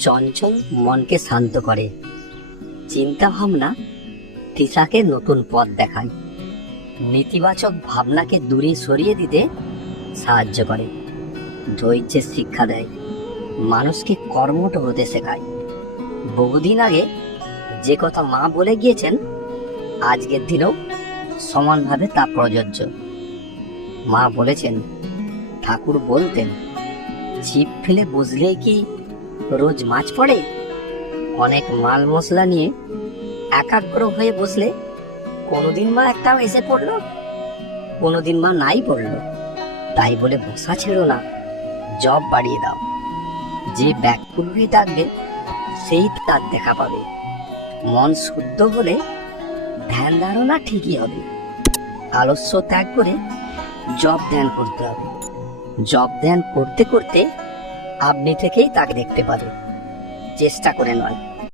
চঞ্চল মনকে শান্ত করে। চিন্তা ভাবনা তিশাকে নতুন পথ দেখায়। নেতিবাচক ভাবনাকে দূরে সরিয়ে দিতে সাহায্য করে। ধৈর্যের শিক্ষা দেয়। মানুষকে কর্মঠ হতে শেখায়। বহুদিন আগে যে কথা মা বলে গিয়েছেন, আজকের দিনেও সমানভাবে তা প্রযোজ্য। মা বলেছেন, ঠাকুর বলতেন, ছিপ ফেলে বুঝলেই কি রোজ মাছ পড়ে? অনেক মাল মশলা নিয়ে একাগ্র হয়ে বসলে কোনোদিন মা একটাও এসে পড়ল? কোনোদিন মা নাই পড়ল। তাই বলে বসা ছেড়ো না। জব বাড়িয়ে দাও। যে ব্যাকুল হয়ে থাকবে সেই তার দেখা পাবে। মন শুদ্ধ হলে ধ্যান ধারণা ঠিকই হবে। আলস্য ত্যাগ করে জব ধ্যান করতে হবে। জব ধ্যান করতে করতে আপনি থেকেই তাকে দেখতে পাবে চেষ্টা করে নয়।